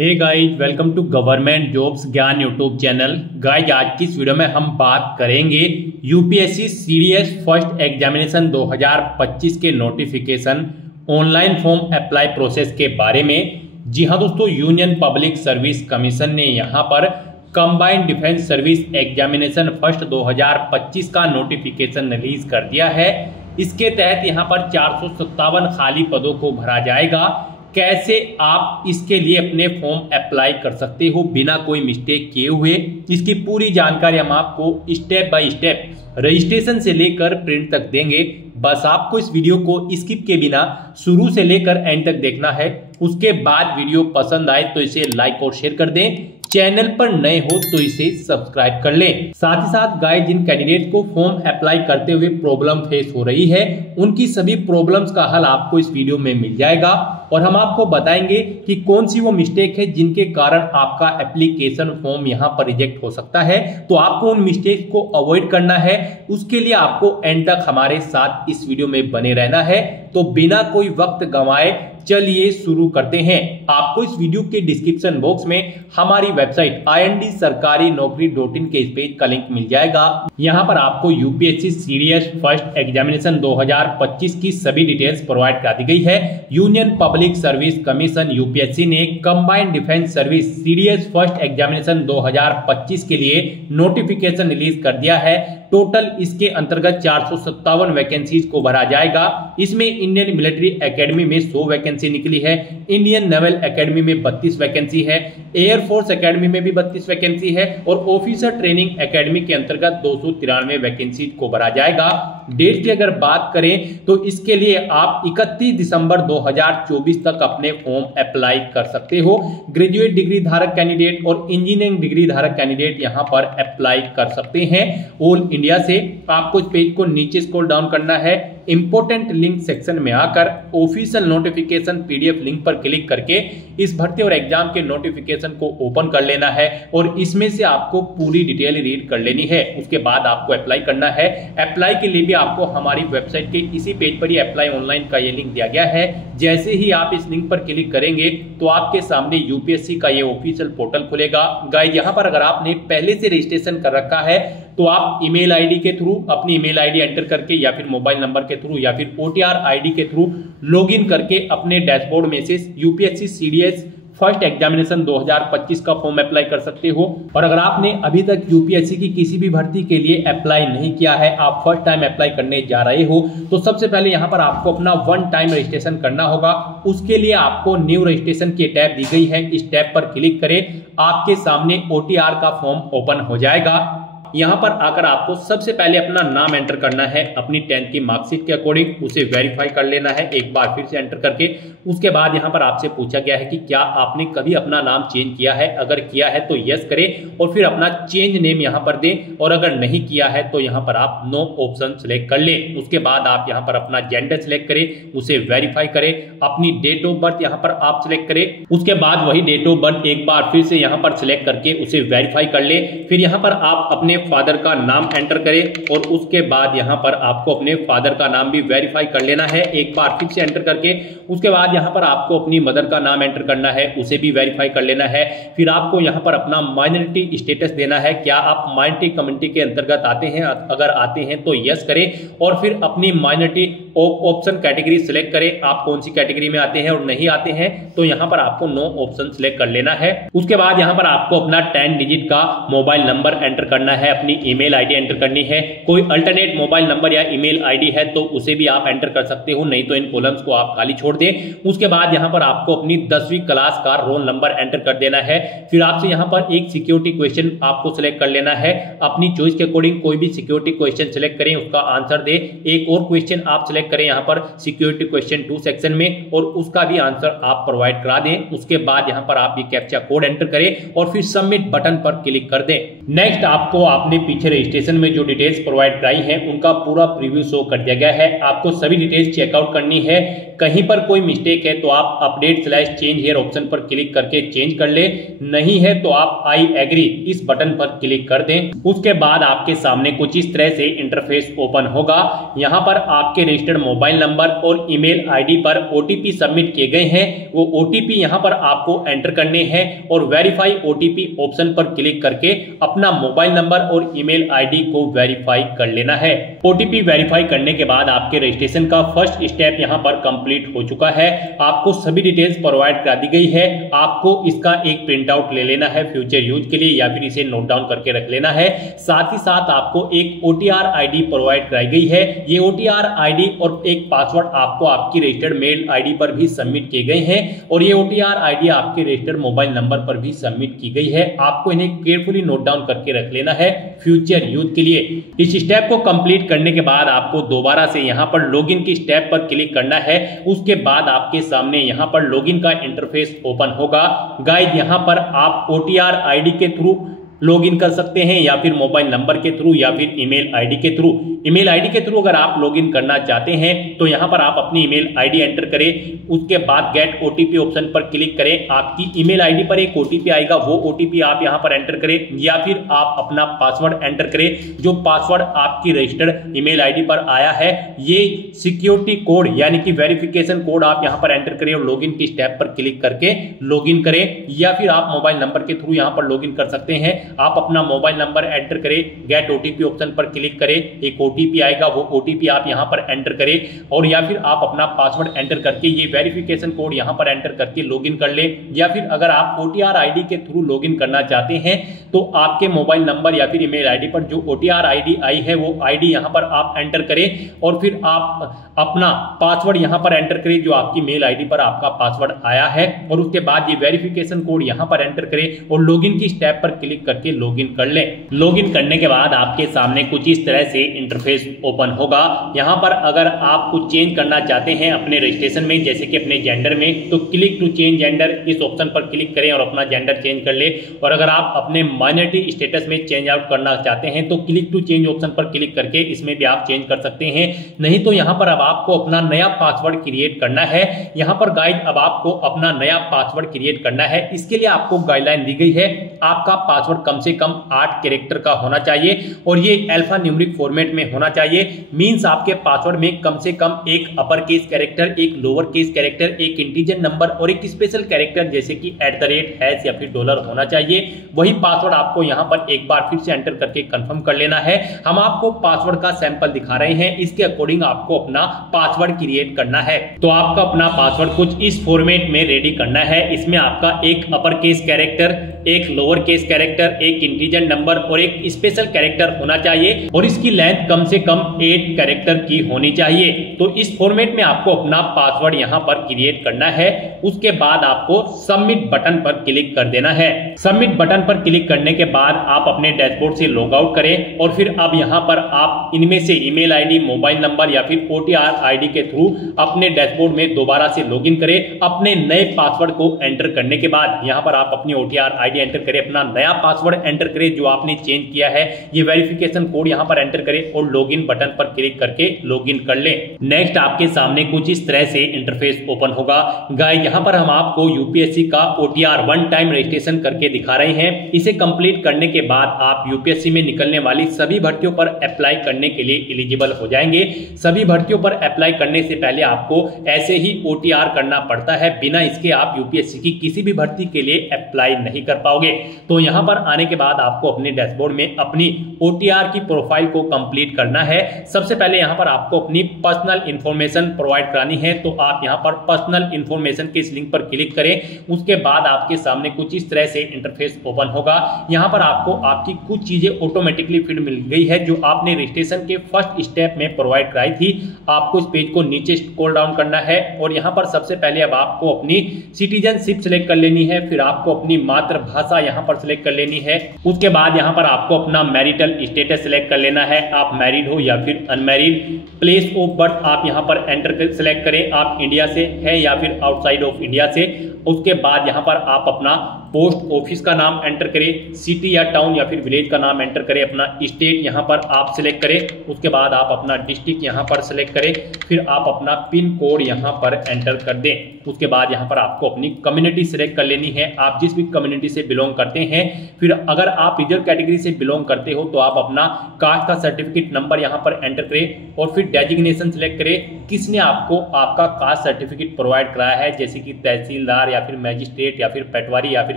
Hey guys, welcome to government jobs Gyan YouTube channel. Guys, आज की इस वीडियो में हम बात करेंगे यूपीएससी सीडीएस फर्स्ट एग्जामिनेशन 2025 के notification online form apply process के बारे में। जी हाँ दोस्तों, यूनियन पब्लिक सर्विस कमीशन ने यहाँ पर combined defence service examination first 2025 का नोटिफिकेशन रिलीज कर दिया है। इसके तहत यहाँ पर 457 खाली पदों को भरा जाएगा। कैसे आप इसके लिए अपने फॉर्म अप्लाई कर सकते हो बिना कोई मिस्टेक किए हुए, इसकी पूरी जानकारी हम आपको स्टेप बाय स्टेप रजिस्ट्रेशन से लेकर प्रिंट तक देंगे। बस आपको इस वीडियो को स्किप के बिना शुरू से लेकर एंड तक देखना है। उसके बाद वीडियो पसंद आए तो इसे लाइक और शेयर कर दें। चैनल पर नए हो तो इसे सब्सक्राइब कर लें। साथ ही साथ गाइस, जिन कैंडिडेट को फॉर्म अप्लाई करते हुए प्रॉब्लम फेस हो रही है, उनकी सभी प्रॉब्लम्स का हल आपको इस वीडियो में मिल जाएगा और हम आपको बताएंगे कि कौन सी वो मिस्टेक है जिनके कारण आपका एप्लीकेशन फॉर्म यहां पर रिजेक्ट हो सकता है। तो आपको उन मिस्टेक को अवॉइड करना है, उसके लिए आपको एंड तक हमारे साथ इस वीडियो में बने रहना है। तो बिना कोई वक्त गंवाए चलिए शुरू करते हैं। आपको इस वीडियो के डिस्क्रिप्शन बॉक्स में हमारी वेबसाइट IND-sarkari-naukri.in के इस पेज का लिंक मिल जाएगा। यहाँ पर आपको यूपीएससी सीडीएस फर्स्ट एग्जामिनेशन 2025 की सभी डिटेल्स प्रोवाइड कर दी गई है। Union Public Service Commission UPSC ने combined defence service CDS first examination 2025 के लिए नोटिफिकेशन रिलीज कर दिया है। टोटल इसके अंतर्गत 457 वैकेंसीज को भरा जाएगा। इसमें इंडियन मिलिट्री एकेडमी में 100 वैकेंसी निकली है, इंडियन नेवल एकेडमी में 32 वैकेंसी है, एयरफोर्स एकेडमी में भी 32 वैकेंसी है और ऑफिसर ट्रेनिंग एकेडमी के अंतर्गत 293 वैकेंसी को भरा जाएगा। डेट की अगर बात करें तो इसके लिए आप 31 दिसंबर 2024 तक अपने फॉर्म अप्लाई कर सकते हो। ग्रेजुएट डिग्री धारक कैंडिडेट और इंजीनियरिंग डिग्री धारक कैंडिडेट यहां पर अप्लाई कर सकते हैं। ऑल इंडिया से आपको इस पेज को नीचे स्क्रॉल डाउन करना है, इंपोर्टेंट लिंक सेक्शन में आकर ऑफिशियल नोटिफिकेशन पीडीएफ लिंक पर क्लिक करके इस भर्ती और एग्जाम के नोटिफिकेशन को ओपन कर लेना है और इसमें से आपको पूरी डिटेल रीड कर लेनी है। उसके बाद आपको अप्लाई करना है। अप्लाई के लिए भी आपको हमारी वेबसाइट के इसी पेज पर ही अप्लाई ऑनलाइन का ये लिंक दिया गया है। जैसे ही आप इस लिंक पर क्लिक करेंगे तो आपके सामने यूपीएससी का ये ऑफिशियल पोर्टल खुलेगा। गाइस, यहाँ पर अगर आपने पहले से रजिस्ट्रेशन कर रखा है तो आप ईमेल आईडी के थ्रू अपनी ईमेल आईडी एंटर करके या फिर मोबाइल नंबर के थ्रू या फिर OTR आईडी के थ्रू लॉगिन करके अपने डैशबोर्ड में से यूपीएससी सीडीएस फर्स्ट एग्जामिनेशन 2025 का फॉर्म अप्लाई कर सकते हो। और अगर आपने अभी तक यूपीएससी की किसी भी भर्ती के लिए अप्लाई नहीं किया है, आप फर्स्ट टाइम अप्लाई करने जा रहे हो, तो सबसे पहले यहाँ पर आपको अपना वन टाइम रजिस्ट्रेशन करना होगा। उसके लिए आपको न्यू रजिस्ट्रेशन की टैब दी गई है, इस टैब पर क्लिक करें, आपके सामने OTR का फॉर्म ओपन हो जाएगा। यहाँ पर आकर आपको सबसे पहले अपना नाम एंटर करना है, अपनी 10th की मार्कशीट के अकॉर्डिंग उसे वेरीफाई कर लेना है एक बार फिर से एंटर करके। उसके बाद यहाँ पर आपसे पूछा गया है कि क्या आपने कभी अपना नाम चेंज किया है, अगर किया है तो यस करें और फिर अपना चेंज नेम यहाँ पर दें और अगर नहीं किया है तो यहाँ पर आप नो ऑप्शन सिलेक्ट कर लें। उसके बाद आप यहाँ पर अपना जेंडर सिलेक्ट करें, उसे वेरीफाई करें, अपनी डेट ऑफ बर्थ यहाँ पर आप सिलेक्ट करें। उसके बाद वही डेट ऑफ बर्थ एक बार फिर से यहाँ पर सिलेक्ट करके उसे वेरीफाई कर ले। फिर यहाँ पर आप अपने फादर का नाम एंटर करें और उसके बाद यहां पर आपको अपने फादर का नाम भी वेरीफाई कर लेना है एक बार फिर से एंटर करके। उसके बाद यहां पर आपको अपनी मदर का नाम एंटर करना है, उसे भी वेरीफाई कर लेना है। फिर आपको यहां पर अपना माइनॉरिटी स्टेटस देना है, क्या आप माइनॉरिटी कम्युनिटी के अंतर्गत आते हैं, अगर आते हैं तो यस करें और फिर अपनी माइनॉरिटी ऑप्शन कैटेगरी सिलेक्ट करें, आप कौन सी कैटेगरी में आते हैं और नहीं आते हैं तो यहां पर आपको नो ऑप्शन सिलेक्ट कर लेना है। उसके बाद यहां पर आपको अपना 10 डिजिट का मोबाइल नंबर एंटर करना है, अपनी ईमेल आईडी एंटर करनी है। कोई अल्टरनेट मोबाइल नंबर या ईमेल आईडी है तो उसे भी आप एंटर कर सकते हो, नहीं तो इन कॉलम्स को आप खाली छोड़ दें। उसके बाद यहां पर आपको अपनी 10वीं क्लास का रोल नंबर एंटर कर देना है। फिर आपसे यहां पर एक सिक्योरिटी क्वेश्चन आपको सिलेक्ट कर लेना है, अपनी चॉइस के अकॉर्डिंग कोई भी सिक्योरिटी क्वेश्चन सिलेक्ट करें, उसका आंसर दे। एक और क्वेश्चन आप सिलेक्ट करें यहां पर सिक्योरिटी क्वेश्चन 2 सेक्शन में और उसका भी आंसर आप प्रोवाइड करा दें। उसके बाद यहां पर आप ये कैप्चा कोड एंटर करें और फिर सबमिट बटन पर क्लिक कर दें। नेक्स्ट आपको आपने पीछे रजिस्ट्रेशन में जो डिटेल्स प्रोवाइड कराई है उनका पूरा प्रीव्यू शो कर दिया गया है। आपको सभी डिटेल्स चेकआउट करनी है। कहीं पर कोई मिस्टेक है तो आप अपडेट/चेंज हियर ऑप्शन पर क्लिक करके चेंज कर ले, नहीं है तो आप आई एग्री इस बटन पर क्लिक कर दें। उसके बाद आपके सामने कुछ इस तरह से इंटरफेस ओपन होगा। यहाँ पर आपके रजिस्टर्ड मोबाइल नंबर और ईमेल आईडी पर ओटीपी सबमिट किए गए हैं। वो ओटीपी यहाँ पर आपको एंटर करने हैं और वेरीफाई ओटीपी ऑप्शन पर क्लिक करके अपना मोबाइल नंबर और ईमेल आईडी को वेरीफाई कर लेना है। ओटीपी वेरीफाई करने के बाद आपके रजिस्ट्रेशन का फर्स्ट स्टेप यहाँ पर कंप्लीट हो चुका है। आपको सभी डिटेल्स प्रोवाइड करा दी गई है। आपको इसका एक प्रिंट आउट ले लेना है फ्यूचर यूज के लिए, या फिर इसे नोट डाउन करके रख लेना है। साथ ही साथ आपको एक ओटीआर आईडी प्रोवाइड कराई गई है। ये ओटीआर आईडी और एक पासवर्ड आपको आपकी रजिस्टर्ड मेल आईडी पर भी सबमिट किए गए हैं और ये ओटीआर आईडी आपके रजिस्टर्ड मोबाइल नंबर पर भी सबमिट की गई है। आपको इन्हें केयरफुली नोट डाउन करके रख लेना है फ्यूचर यूज के लिए। इस स्टेप को कंप्लीट करने के बाद आपको दोबारा से यहाँ पर लॉगिन की स्टेप पर क्लिक करना है। उसके बाद आपके सामने यहाँ पर लॉगिन का इंटरफेस ओपन होगा। गाइस, यहाँ पर आप ओटीआर आईडी के थ्रू लॉगिन कर सकते हैं या फिर मोबाइल नंबर के थ्रू या फिर ईमेल आईडी के थ्रू। ईमेल आईडी के थ्रू अगर आप लॉगिन करना चाहते हैं तो यहां पर आप अपनी ईमेल आईडी एंटर करें। उसके बाद गेट ओटीपी ऑप्शन पर क्लिक करें। आपकी ईमेल आईडी पर एक ओटीपी आएगा, वो ओटीपी आप यहां पर एंटर करें या फिर आप अपना पासवर्ड एंटर करें। जो पासवर्ड आपकी रजिस्टर्ड ईमेल आईडी पर आया है, ये सिक्योरिटी कोड यानी कि वेरिफिकेशन कोड आप यहां पर एंटर करें और लॉगिन की स्टेप पर क्लिक करके लॉगिन करें, या फिर आप मोबाइल नंबर के थ्रू यहां पर लॉगिन कर सकते हैं। आप अपना मोबाइल नंबर एंटर करें, गेट ओटीपी ऑप्शन पर क्लिक करें, एक ओटीपी आएगा, वो ओटीपी आप यहां पर एंटर करें और या फिर आप अपना पासवर्ड एंटर करके ये वेरिफिकेशन कोड यहां पर एंटर करके लॉगिन कर ले। या फिर अगर आप ओटीआर आईडी के थ्रू लॉगिन करना चाहते हैं तो आपके मोबाइल नंबर या फिर ईमेल आईडी पर जो ओटीआर आईडी आई है वो आईडी यहां पर आप एंटर करें और फिर आप अपना पासवर्ड यहां पर एंटर करें जो आपकी मेल आईडी पर आपका पासवर्ड आया है और उसके बाद ये वेरिफिकेशन कोड यहां पर एंटर करें और लॉगिन की स्टेप पर क्लिक करके लॉगिन कर ले। लॉगिन करने के बाद आपके सामने कुछ इस तरह से इंटरफेस ओपन होगा। यहां पर अगर आप कुछ चेंज करना चाहते हैं अपने रजिस्ट्रेशन में, जैसे कि अपने जेंडर में, तो क्लिक टू चेंज जेंडर इस ऑप्शन पर क्लिक करें और अपना जेंडर चेंज कर ले। और अगर आप अपने माइनॉरिटी स्टेटस में चेंज आउट करना चाहते हैं तो क्लिक टू चेंज ऑप्शन पर क्लिक करके इसमें भी आप चेंज कर सकते हैं। नहीं तो यहां पर अब आपको अपना नया पासवर्ड क्रिएट करना है। यहां पर गाइड अब आपको अपना नया पासवर्ड क्रिएट करना है। इसके लिए आपको गाइडलाइन दी गई है। आपका पासवर्ड कम से कम 8 कैरेक्टर का होना चाहिए और ये अल्फा न्यूमेरिक फॉर्मेट में होना चाहिए। मींस आपके पासवर्ड में कम से कम एक अपर केस कैरेक्टर, एक लोअर केस कैरेक्टर, एक इंटीजर नंबर और एक स्पेशल कैरेक्टर जैसे कि @ या फिर डॉलर होना चाहिए। वही पासवर्ड आपको यहां पर एक बार फिर से एंटर करके कंफर्म कर लेना है। हम आपको पासवर्ड का सैंपल दिखा रहे हैं, इसके अकॉर्डिंग आपको अपना पासवर्ड क्रिएट करना है। तो आपका अपना पासवर्ड कुछ इस फॉर्मेट में रेडी करना है। इसमें आपका एक अपर केस कैरेक्टर, एक लोअर केस कैरेक्टर, एक इंटीजर नंबर और एक स्पेशल कैरेक्टर होना चाहिए और इसकी लेंथ कम से कम 8 कैरेक्टर की होनी चाहिए। तो इस फॉर्मेट में आपको अपना पासवर्ड यहां पर क्रिएट करना है। उसके बाद आपको सबमिट बटन पर क्लिक कर देना है। सबमिट बटन पर क्लिक करने के बाद आप अपने डैशबोर्ड से लॉग आउट करें और फिर अब यहां पर आप इनमें से ईमेल आईडी, मोबाइल नंबर या फिर ओटीआर आईडी के थ्रू अपने डैशबोर्ड में दोबारा से लॉगिन करें। अपने नए पासवर्ड को एंटर करने के बाद यहां पर आप अपनी ओटीआर आईडी एंटर करें, अपना नया पासवर्ड एंटर करें जो आपने चेंज किया है, ये वेरिफिकेशन कोड यहां पर एंटर करें और लॉगिन बटन पर क्लिक करके लॉगिन कर लें। नेक्स्ट आपके सामने कुछ इस तरह से इंटरफेस ओपन होगा। गाइस, यहां पर हम आपको यूपीएससी का ओटीआर 1 टाइम रजिस्ट्रेशन करके दिखा रहे हैं। इसे कंप्लीट करने के बाद आप यूपीएससी में निकलने वाली सभी भर्तियों पर अप्लाई करने के लिए एलिजिबल हो जाएंगे। सभी भर्तियों पर अप्लाई करने से पहले आपको ऐसे ही ओटीआर करना पड़ता है, बिना इसके आप यूपीएससी की किसी भी भर्ती के लिए अप्लाई नहीं कर पाओगे। तो यहां पर आने के बाद आपको अपने डैशबोर्ड में अपनी ओटीआर की प्रोफाइल को कंप्लीट करना है। सबसे पहले यहां पर आपको अपनी पर्सनल इंफॉर्मेशन प्रोवाइड करानी है, तो आप यहां पर पर्सनल इंफॉर्मेशन के इस लिंक पर क्लिक करें। उसके बाद आपके सामने कुछ इस तरह से इंटरफेस ओपन होगा। यहां पर आपको आपकी कुछ चीजें ऑटोमेटिकली फीड मिल गई है जो आपने रजिस्ट्रेशन के फर्स्ट स्टेप में प्रोवाइड कराई थी। आपको इस पेज को नीचे स्क्रॉल डाउन करना है और यहां पर सबसे पहले अब आपको अपनी सिटीजनशिप सिलेक्ट कर लेनी है, फिर आपको अपनी मातृभाषा यहां पर सिलेक्ट कर लेनी है। उसके बाद यहां पर आपको अपना मैरिटल स्टेटस सिलेक्ट कर लेना है, आप मैरिड हो या फिर अनमैरिड। प्लेस ऑफ बर्थ आप यहां पर एंटर सिलेक्ट करें, आप इंडिया से है या फिर आउटसाइड ऑफ इंडिया से। उसके बाद यहां पर आप अपना पोस्ट ऑफिस का नाम एंटर करें, सिटी या टाउन या फिर विलेज का नाम एंटर करें, अपना स्टेट यहाँ पर आप सिलेक्ट करें, उसके बाद आप अपना डिस्ट्रिक्ट यहाँ पर सिलेक्ट करें, फिर आप अपना पिन कोड यहाँ पर एंटर कर दें। उसके बाद यहाँ पर आपको अपनी कम्युनिटी सिलेक्ट कर लेनी है, आप जिस भी कम्युनिटी से बिलोंग करते हैं। फिर अगर आप रिजर्व कैटेगरी से बिलोंग करते हो तो आप अपना कास्ट का सर्टिफिकेट नंबर यहाँ पर एंटर करें और फिर डेजिग्नेशन सिलेक्ट करें, किसने आपको आपका कास्ट सर्टिफिकेट प्रोवाइड कराया है, जैसे कि तहसीलदार या फिर मैजिस्ट्रेट या फिर पटवारी या फिर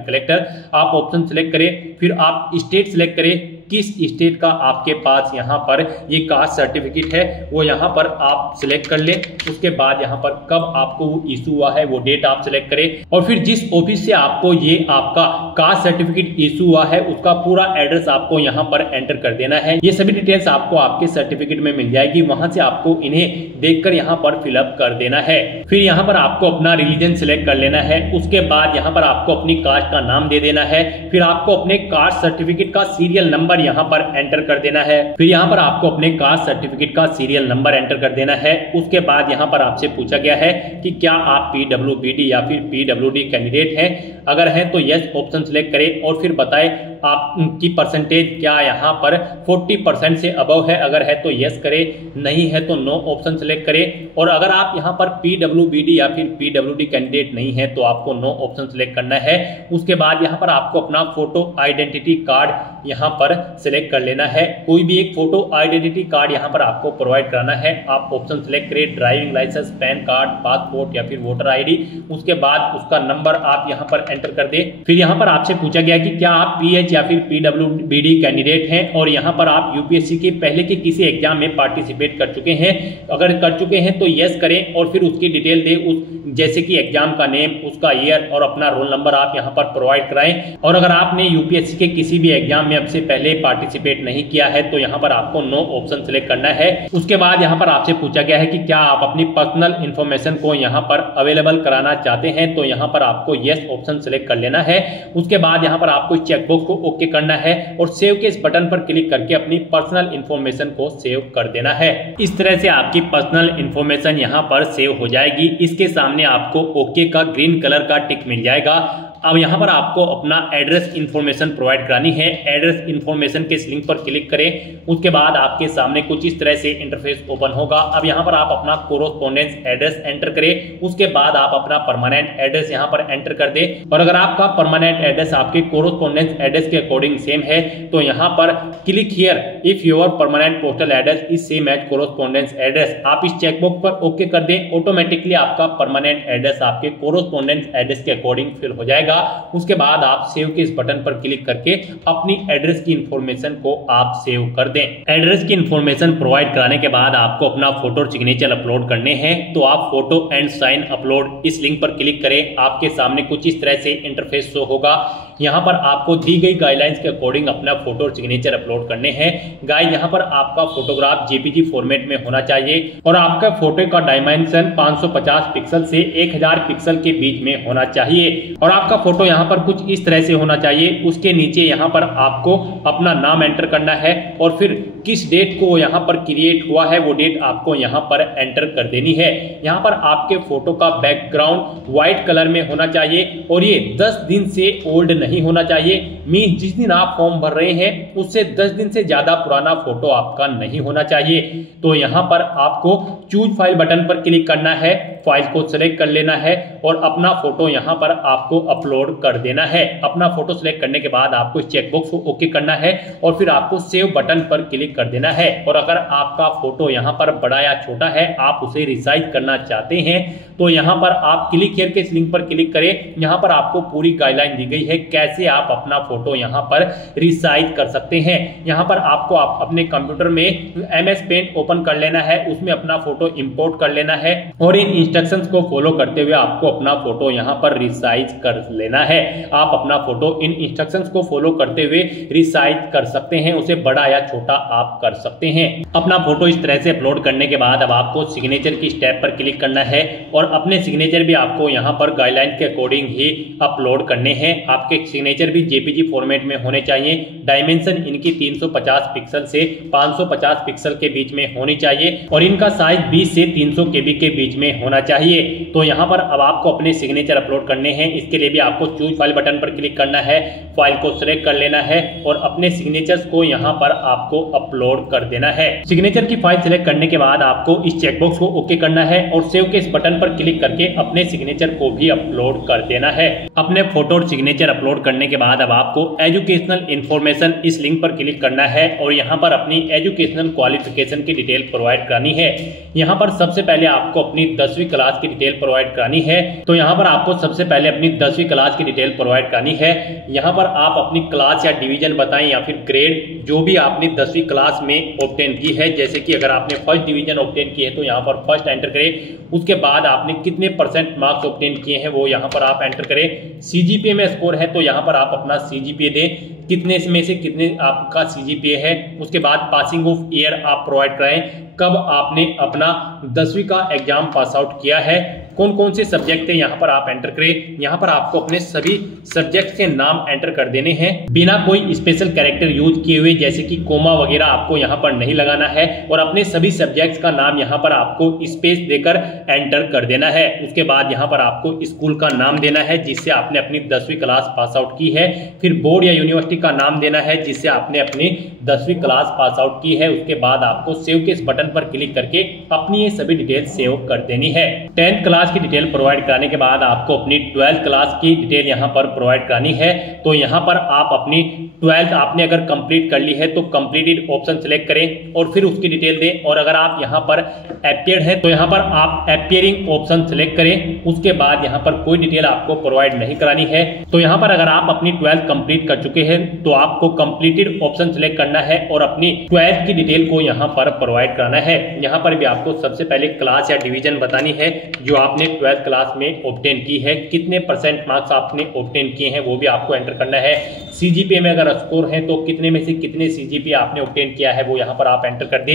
कलेक्टर। आप ऑप्शन सिलेक्ट करें, फिर आप स्टेट सिलेक्ट करें, किस स्टेट का आपके पास यहाँ पर ये कास्ट सर्टिफिकेट है वो यहाँ पर आप सिलेक्ट कर लें। उसके बाद यहाँ पर कब आपको वो इशू हुआ है वो डेट आप सिलेक्ट करें और फिर जिस ऑफिस से आपको ये आपका कास्ट सर्टिफिकेट इशू हुआ है उसका पूरा एड्रेस आपको यहाँ पर एंटर कर देना है। ये सभी डिटेल्स आपको आपके सर्टिफिकेट में मिल जाएगी, वहां से आपको इन्हें देखकर यहाँ पर फिलअप कर देना है। फिर यहाँ पर आपको अपना रिलीजन सिलेक्ट कर लेना है, उसके बाद यहाँ पर आपको अपनी कास्ट का नाम दे देना है, फिर आपको अपने कास्ट सर्टिफिकेट का सीरियल नंबर यहाँ पर एंटर कर देना है। फिर यहाँ पर आपको अपने कास्ट सर्टिफिकेट का सीरियल नंबर एंटर कर देना है। उसके बाद यहाँ पर आपसे पूछा गया है कि क्या आप पीडब्ल्यूबीडी या फिर पीडब्ल्यूडी कैंडिडेट हैं, अगर हैं तो यस ऑप्शन सिलेक्ट करें और फिर बताएं आपकी परसेंटेज क्या यहाँ पर 40% से अबव है, अगर है तो यस करें, नहीं है तो नो ऑप्शन सिलेक्ट करें। और अगर आप यहाँ पर पीडब्ल्यूबीडी या फिर पीडब्ल्यूडी कैंडिडेट नहीं है तो आपको नो ऑप्शन सिलेक्ट करना है। उसके बाद यहाँ पर आपको अपना फोटो आइडेंटिटी कार्ड यहाँ पर सिलेक्ट कर लेना है, कोई भी एक फोटो आइडेंटिटी कार्ड यहाँ पर आपको प्रोवाइड कराना है। आप ऑप्शन सिलेक्ट करें, driving licence, PAN card, passport या फिर वोटर आईडी। उसके बाद उसका नंबर आप यहाँ पर एंटर कर दें। फिर यहाँ पर आपसे पूछा गया कि क्या आप पीएच या फिर पीडब्ल्यूबीडी कैंडिडेट हैं और यहाँ पर आप यूपीएससी के पहले के किसी एग्जाम में पार्टिसिपेट कर चुके हैं, अगर कर चुके हैं तो यस करें और फिर उसकी डिटेल दे, उस जैसे कि एग्जाम का नेम, उसका ईयर और अपना रोल नंबर आप यहाँ पर प्रोवाइड कराएं। और अगर आपने यूपीएससी के किसी भी एग्जाम में अब से पहले पार्टिसिपेट नहीं किया है तो यहाँ पर आपको नो ऑप्शन सिलेक्ट करना है। उसके बाद यहाँ पर आपसे पूछा गया है कि क्या आप अपनी पर्सनल इंफॉर्मेशन को यहाँ पर अवेलेबल कराना चाहते हैं, तो यहाँ पर आपको यस ऑप्शन सिलेक्ट कर लेना है। उसके बाद यहाँ पर आपको चेकबॉक्स को ओके करना है और सेव के इस बटन पर क्लिक करके अपनी पर्सनल इंफॉर्मेशन को सेव कर देना है। इस तरह से आपकी पर्सनल इंफॉर्मेशन यहाँ पर सेव हो जाएगी। इसके सामने आपको ओके का ग्रीन कलर का टिक मिल जाएगा। अब यहाँ पर आपको अपना एड्रेस इंफॉर्मेशन प्रोवाइड करानी है। एड्रेस इंफॉर्मेशन के इस लिंक पर क्लिक करें, उसके बाद आपके सामने कुछ इस तरह से इंटरफेस ओपन होगा। अब यहाँ पर आप अपना कोरोस्पोंडेंस एड्रेस एंटर करें, उसके बाद आप अपना परमानेंट एड्रेस यहाँ पर एंटर कर दें। और अगर आपका परमानेंट एड्रेस आपके कोरोस्पोंडेंस एड्रेस के अकॉर्डिंग सेम है तो यहाँ पर click here if your permanent postal address is same as correspondence address, आप इस चेकबॉक्स पर ओके कर दें। ऑटोमेटिकली आपका परमानेंट एड्रेस आपके कोरोस्पोंडेंस एड्रेस के अकॉर्डिंग फिल हो जाएगा। उसके बाद आप सेव के इस बटन पर क्लिक करके अपनी एड्रेस की इंफॉर्मेशन को आप सेव कर दें। एड्रेस की इंफॉर्मेशन प्रोवाइड कराने के बाद आपको अपना फोटो और सिग्नेचर अपलोड करने हैं, तो आप फोटो एंड साइन अपलोड इस लिंक पर क्लिक करें। आपके सामने कुछ इस तरह से इंटरफेस शो होगा। यहाँ पर आपको दी गई गाइडलाइंस के अकॉर्डिंग अपना फोटो और सिग्नेचर अपलोड करने हैं। गाइस, यहाँ पर आपका फोटोग्राफ जेपीजी फॉर्मेट में होना चाहिए और आपका फोटो का डायमेंशन 550 पिक्सल से 1000 पिक्सल के बीच में होना चाहिए और आपका फोटो यहाँ पर कुछ इस तरह से होना चाहिए। उसके नीचे यहाँ पर आपको अपना नाम एंटर करना है और फिर किस डेट को यहाँ पर क्रिएट हुआ है वो डेट आपको यहाँ पर एंटर कर देनी है। यहाँ पर आपके फोटो का बैकग्राउंड व्हाइट कलर में होना चाहिए और ये 10 दिन से ओल्ड नहीं होना चाहिए। मींस जिस दिन आप फॉर्म भर रहे हैं उससे 10 दिन से ज्यादा पुराना फोटो आपका नहीं होना चाहिए। तो यहाँ पर आपको चूज फाइल बटन पर क्लिक करना है, फाइल को सिलेक्ट कर लेना है और अपना फोटो यहाँ पर आपको अपलोड कर देना है। अपना फोटो सिलेक्ट करने के बाद आपको इस चेकबॉक्स को ओके करना है और फिर आपको सेव बटन पर क्लिक कर देना है। और अगर आपका फोटो यहाँ पर बड़ा या छोटा है, आप उसे रिसाइज करना चाहते हैं, तो यहाँ पर आप क्लिक हियर के इस लिंक पर क्लिक करें। यहाँ पर आपको पूरी गाइडलाइन दी गई है कैसे आप अपना फोटो यहाँ पर रिसाइज कर सकते हैं। यहाँ पर आपको अपने कंप्यूटर में MS पेंट ओपन कर लेना है, उसमें अपना फोटो इंपोर्ट कर लेना है और इन इंस्ट्रक्शंस को फॉलो करते हुए आपको अपना फोटो यहाँ पर रिसाइज कर लेना है। आप अपना फोटो इन इंस्ट्रक्शंस को फॉलो करते हुए रिसाइज कर सकते हैं, उसे बड़ा या छोटा आप कर सकते हैं। अपना फोटो इस तरह से अपलोड करने के बाद अब आपको सिग्नेचर की स्टेप पर क्लिक करना है और अपने सिग्नेचर भी आपको यहाँ पर गाइडलाइन के अकॉर्डिंग ही अपलोड करने हैं। आपके सिग्नेचर भी जेपीजी फॉर्मेट में होने चाहिए। डायमेंशन इनकी 350 पिक्सल से 550 पिक्सल के बीच में होनी चाहिए और इनका साइज 20 से 300 KB के बीच में होना चाहिए। तो यहाँ पर अब आपको अपने सिग्नेचर अपलोड करने हैं। इसके लिए भी आपको चूज फाइल बटन पर क्लिक करना है, फाइल को सिलेक्ट कर लेना है और अपने सिग्नेचर्स को यहाँ पर आपको अपलोड कर देना है। सिग्नेचर की फाइल सिलेक्ट करने के बाद आपको इस चेकबॉक्स को ओके करना है और सेव के इस बटन पर क्लिक करके अपने सिग्नेचर को भी अपलोड कर देना है। अपने फोटो और सिग्नेचर अपलोड करने के बाद अब आपको एजुकेशनल इंफॉर्मेशन इस लिंक पर क्लिक करना है और यहाँ पर अपनी एजुकेशनल क्वालिफिकेशन की डिटेल प्रोवाइड करानी है। यहाँ पर सबसे पहले आपको अपनी 10वीं क्लास की डिटेल प्रोवाइड करानी है। तो यहाँ पर आपको सबसे पहले अपनी 10वीं क्लास की डिटेल प्रोवाइड करानी है। यहाँ पर आप अपनी क्लास या डिवीजन बताएं या फिर ग्रेड जो भी आपने 10वीं क्लास में ऑब्टेन की है। जैसे कि अगर आपने फर्स्ट डिवीजन ऑब्टेन की है तो यहाँ पर फर्स्ट एंटर करें। उसके बाद आपने कितने % मार्क्स ऑब्टेन किए हैं वो यहाँ पर आप एंटर करें। सीजीपीए में स्कोर है तो यहाँ पर आप अपना सीजीपीए दें, कितने में से कितने आपका सीजीपीए है। उसके बाद पासिंग ऑफ ईयर आप प्रोवाइड कराएं, कब आपने अपना 10वीं का एग्जाम पास आउट किया है, कौन कौन से सब्जेक्ट थे यहाँ पर आप एंटर करें। यहाँ पर आपको अपने सभी सब्जेक्ट के नाम एंटर कर देने हैं बिना कोई स्पेशल कैरेक्टर यूज किए हुए, जैसे कि कोमा वगैरह आपको यहाँ पर नहीं लगाना है। और अपने सभी सब्जेक्ट्स का नाम यहाँ पर आपको स्पेस देकर एंटर कर देना है। उसके बाद यहाँ पर आपको स्कूल का नाम देना है जिससे आपने अपनी 10वीं क्लास पास आउट की है। फिर बोर्ड या यूनिवर्सिटी का नाम देना है जिससे आपने अपनी 10वीं क्लास पास आउट की है। उसके बाद आपको सेव के इस बटन पर क्लिक करके अपनी ये सभी डिटेल सेव कर देनी है। 10th क्लास की डिटेल प्रोवाइड कराने के बाद आपको अपनी 12th क्लास की डिटेल यहाँ पर प्रोवाइड करानी है। तो यहाँ पर आप अपनी 12th आपने अगर कंप्लीट कर ली है तो कंप्लीटेड ऑप्शन सिलेक्ट करें और फिर उसकी डिटेल दें। और अगर आप यहाँ पर अपीयर्ड है तो यहाँ पर आप अपीयरिंग ऑप्शन सिलेक्ट करें। उसके बाद यहाँ पर कोई डिटेल आपको प्रोवाइड नहीं करानी है। तो यहाँ पर अगर आप अपनी 12th कंप्लीट कर चुके हैं तो आपको कंप्लीटेड ऑप्शन सिलेक्ट करना है और अपनी 12th की डिटेल को यहाँ पर प्रोवाइड कराना है। यहाँ पर भी आपको सबसे पहले क्लास या डिवीजन बतानी है जो आपने 12th क्लास में ऑब्टेन की है, कितने % मार्क्स आपने ऑब्टेन किए हैं वो भी आपको एंटर करना है। सीजीपीए में अगर स्कोर है तो कितने में से कितने सीजीपीए आपने ऑब्टेन किया है वो यहाँ पर आप एंटर कर दे।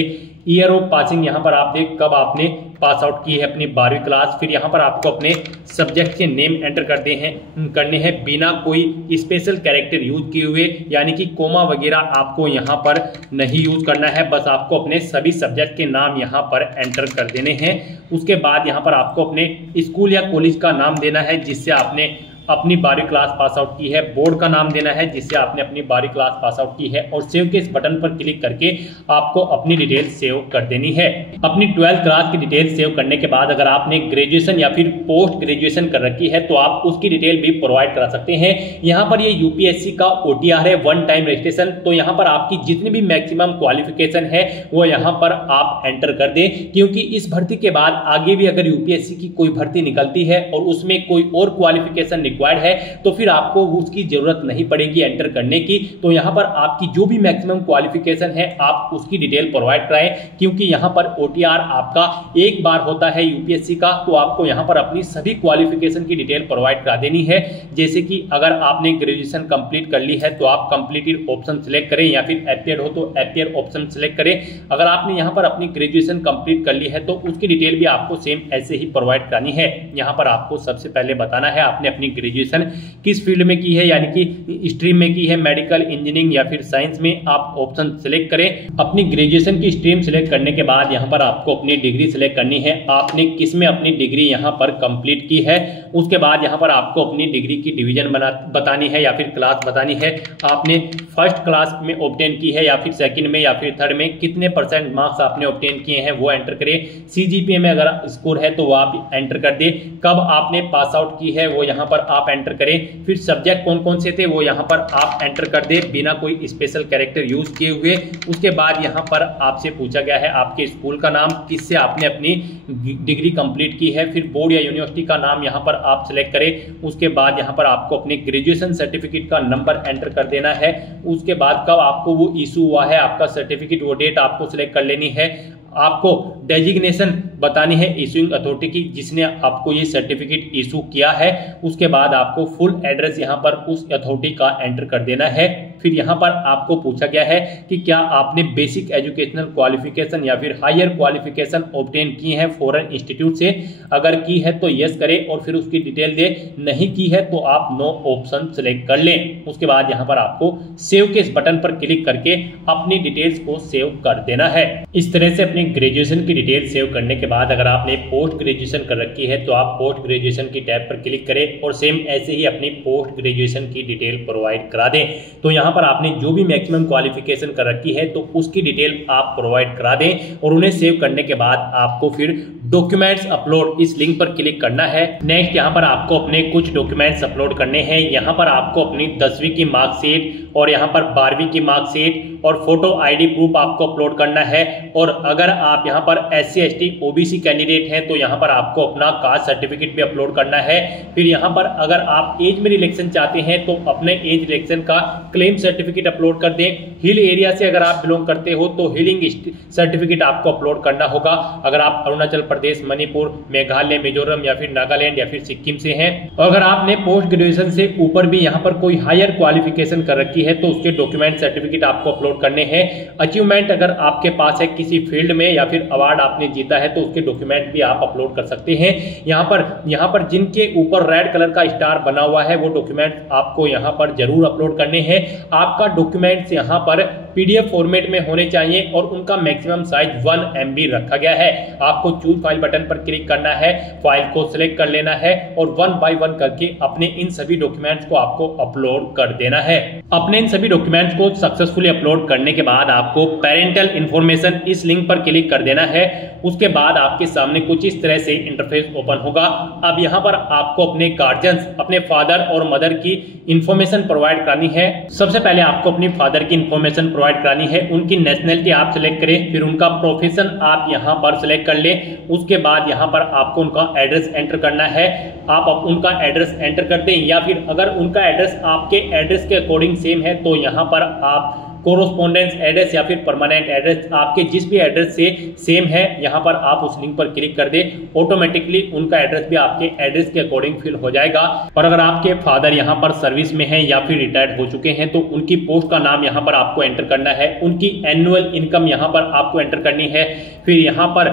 ईयर ऑफ पासिंग यहाँ पर आप देख कब आपने पास आउट की है अपनी 12वीं क्लास। फिर यहाँ पर आपको अपने सब्जेक्ट के नेम एंटर करने हैं बिना कोई स्पेशल कैरेक्टर यूज किए हुए, यानी कि कोमा वगैरह आपको यहाँ पर नहीं यूज करना है। बस आपको अपने सभी सब्जेक्ट के नाम यहाँ पर एंटर कर देने हैं। उसके बाद यहाँ पर आपको अपने स्कूल या कॉलेज का नाम देना है जिससे आपने अपनी 12वीं क्लास पास आउट की है। बोर्ड का नाम देना है जिससे आपने अपनी 12वीं क्लास पास आउट की है और सेव के इस बटन पर क्लिक करके आपको अपनी डिटेल सेव कर देनी है। अपनी 12th क्लास की डिटेल सेव करने के बाद अगर आपने ग्रेजुएशन या फिर पोस्ट ग्रेजुएशन कर रखी है तो आप उसकी डिटेल भी प्रोवाइड करा सकते हैं। यहाँ पर ये यूपीएससी का OTR है, वन टाइम रजिस्ट्रेशन। तो यहाँ पर आपकी जितनी भी मैक्सिमम क्वालिफिकेशन है वो यहाँ पर आप एंटर कर दें, क्योंकि इस भर्ती के बाद आगे भी अगर यूपीएससी की कोई भर्ती निकलती है और उसमें कोई और क्वालिफिकेशन रिक्वायर्ड है तो फिर आपको उसकी जरूरत नहीं पड़ेगी एंटर करने की। तो यहाँ पर आपकी जो भी मैक्सिमम क्वालिफिकेशन है आप उसकी डिटेल प्रोवाइड कराएं, क्योंकि यहाँ पर OTR आपका एक बार होता है यूपीएससी का। तो आपको यहाँ पर अपनी सभी क्वालिफिकेशन की डिटेल प्रोवाइड करा देनी है। जैसे कि अगर आपने ग्रेजुएशन कंप्लीट कर ली है तो आप कंप्लीटेड ऑप्शन सिलेक्ट करें, या फिर अपीयर्ड हो तो अपीयर ऑप्शन सिलेक्ट करें। अगर आपने यहाँ पर अपनी ग्रेजुएशन कंप्लीट कर ली है तो उसकी डिटेल भी आपको सेम ऐसे ही प्रोवाइड करानी है। यहाँ पर आपको सबसे पहले बताना है आपने अपनी ग्रेजुएशन किस फील्ड में की है, यानी कि स्ट्रीम में की है, मेडिकल, इंजीनियरिंग या फिर साइंस में। आप ऑप्शन सिलेक्ट करें। अपनी ग्रेजुएशन की स्ट्रीम सिलेक्ट करने के बाद यहाँ पर आपको अपनी डिग्री सिलेक्ट करनी है, आपने किस में अपनी डिग्री यहाँ पर कंप्लीट की है। उसके बाद यहाँ पर आपको अपनी डिग्री की डिवीजन बतानी है या फिर क्लास बतानी है। आपने फर्स्ट क्लास में ऑब्टेन की है या फिर सेकंड में या फिर थर्ड में, कितने % मार्क्स आपने ऑब्टेन किए हैं वो एंटर करें। सीजीपीए में अगर स्कोर है तो वो आप एंटर कर दे। कब आपने पास आउट की है वो यहाँ पर आप एंटर करें। फिर सब्जेक्ट कौन कौन से थे वो यहाँ पर आप एंटर कर दे बिना कोई स्पेशल कैरेक्टर यूज किए हुए। उसके बाद यहाँ पर आपसे पूछा गया है आपके स्कूल का नाम, किससे आपने अपनी डिग्री कंप्लीट की है। फिर बोर्ड या यूनिवर्सिटी का नाम यहाँ पर आप सिलेक्ट करें। उसके बाद यहाँ पर आपको अपने ग्रेजुएशन सर्टिफिकेट का नंबर एंटर कर देना है। उसके बाद कब आपको वो इशू हुआ है आपका सर्टिफिकेट, वो डेट आपको सिलेक्ट कर लेनी है। आपको डेजिग्नेशन बतानी है इशूइंग अथॉरिटी की जिसने आपको ये सर्टिफिकेट इशू किया है। उसके बाद आपको फुल एड्रेस यहाँ पर उस अथॉरिटी का एंटर कर देना है। फिर यहाँ पर आपको पूछा गया है कि क्या आपने बेसिक एजुकेशनल क्वालिफिकेशन या फिर हायर क्वालिफिकेशन ऑब्टेन की है फॉरेन इंस्टीट्यूट से। अगर की है तो यस करें और फिर उसकी डिटेल दे, नहीं की है तो आप नो ऑप्शन सेलेक्ट कर लें। उसके बाद यहाँ पर आपको सेव के इस बटन पर क्लिक करके अपनी डिटेल्स को सेव कर देना है। इस तरह से अपनी ग्रेजुएशन की डिटेल सेव करने के बाद अगर आपने पोस्ट ग्रेजुएशन कर रखी है तो आप पोस्ट ग्रेजुएशन की टैब पर क्लिक करें और सेम ऐसे ही अपनी पोस्ट ग्रेजुएशन की डिटेल प्रोवाइड करा दें। तो यहाँ पर आपने जो भी मैक्सिमम क्वालिफिकेशन कर रखी है तो उसकी डिटेल आप प्रोवाइड करा दें और उन्हें सेव करने के बाद आपको फिर डॉक्यूमेंट्स अपलोड इस लिंक पर क्लिक करना है। नेक्स्ट यहाँ पर आपको अपने कुछ डॉक्यूमेंट्स अपलोड करने हैं। यहाँ पर आपको अपनी 10वीं की मार्कशीट और यहाँ पर 12वीं की मार्कशीट और फोटो आईडी प्रूफ आपको अपलोड करना है। और अगर आप यहाँ पर SC ST OBC कैंडिडेट हैं तो यहाँ पर आपको अपना कास्ट सर्टिफिकेट भी अपलोड करना है। फिर यहाँ पर अगर आप एज में रिलेक्शन चाहते हैं तो अपने एज रिलेक्शन का क्लेम सर्टिफिकेट अपलोड कर दें। हिल एरिया से अगर आप बिलोंग करते हो तो हिलिंग सर्टिफिकेट आपको अपलोड करना होगा। अगर आप अरुणाचल प्रदेश, मणिपुर, मेघालय, मिजोरम या फिर नागालैंड या फिर सिक्किम से हैं और अगर आपने पोस्ट ग्रेजुएशन से ऊपर भी यहाँ पर कोई हायर क्वालिफिकेशन कर रखी है तो उसके डॉक्यूमेंट सर्टिफिकेट आपको अपलोड करने हैं। अचीवमेंट अगर आपके पास है किसी फील्ड में या फिर अवार्ड आपने जीता है तो उसके डॉक्यूमेंट भी आप अपलोड कर सकते हैं। यहाँ पर जिनके ऊपर रेड कलर का स्टार बना हुआ है वो डॉक्यूमेंट आपको यहाँ पर जरूर अपलोड करने हैं। आपका डॉक्यूमेंट्स यहाँ पर PDF फॉर्मेट में होने चाहिए और उनका मैक्सिमम साइज 1 MB रखा गया है। आपको चूज फाइल बटन पर क्लिक करना है, फाइल को सिलेक्ट कर लेना है और 1 बाय 1 करके अपने इन सभी डॉक्यूमेंट्स को आपको अपलोड कर देना है। अपने इन सभी डॉक्यूमेंट्स को सक्सेसफुली अपलोड करने के बाद आपको पेरेंटल इंफॉर्मेशन इस लिंक पर क्लिक कर देना है। उसके बाद आपके सामने कुछ इस तरह से इंटरफेस ओपन होगा। अब यहाँ पर आपको अपने गार्जियंस, अपने फादर और मदर की इंफॉर्मेशन प्रोवाइड करानी है। सबसे पहले आपको अपनी फादर की इंफॉर्मेशन प्रोवाइड करानी है। उनकी नेशनैलिटी आप सिलेक्ट करें, फिर उनका प्रोफेशन आप यहाँ पर सिलेक्ट कर लें। उसके बाद यहाँ पर आपको उनका एड्रेस एंटर करना है। आप उनका एड्रेस एंटर कर दें या फिर अगर उनका एड्रेस आपके एड्रेस के अकॉर्डिंग सेम है तो यहाँ पर आप कोरोस्पोंडेंस एड्रेस या फिर परमानेंट एड्रेस आपके जिस भी एड्रेस से सेम है यहाँ पर आप उस लिंक पर क्लिक कर दें। ऑटोमेटिकली उनका एड्रेस भी आपके एड्रेस के अकॉर्डिंग फिल हो जाएगा। और अगर आपके फादर यहाँ पर सर्विस में हैं या फिर रिटायर्ड हो चुके हैं तो उनकी पोस्ट का नाम यहाँ पर आपको एंटर करना है। उनकी एनुअल इनकम यहाँ पर आपको एंटर करनी है। फिर यहाँ पर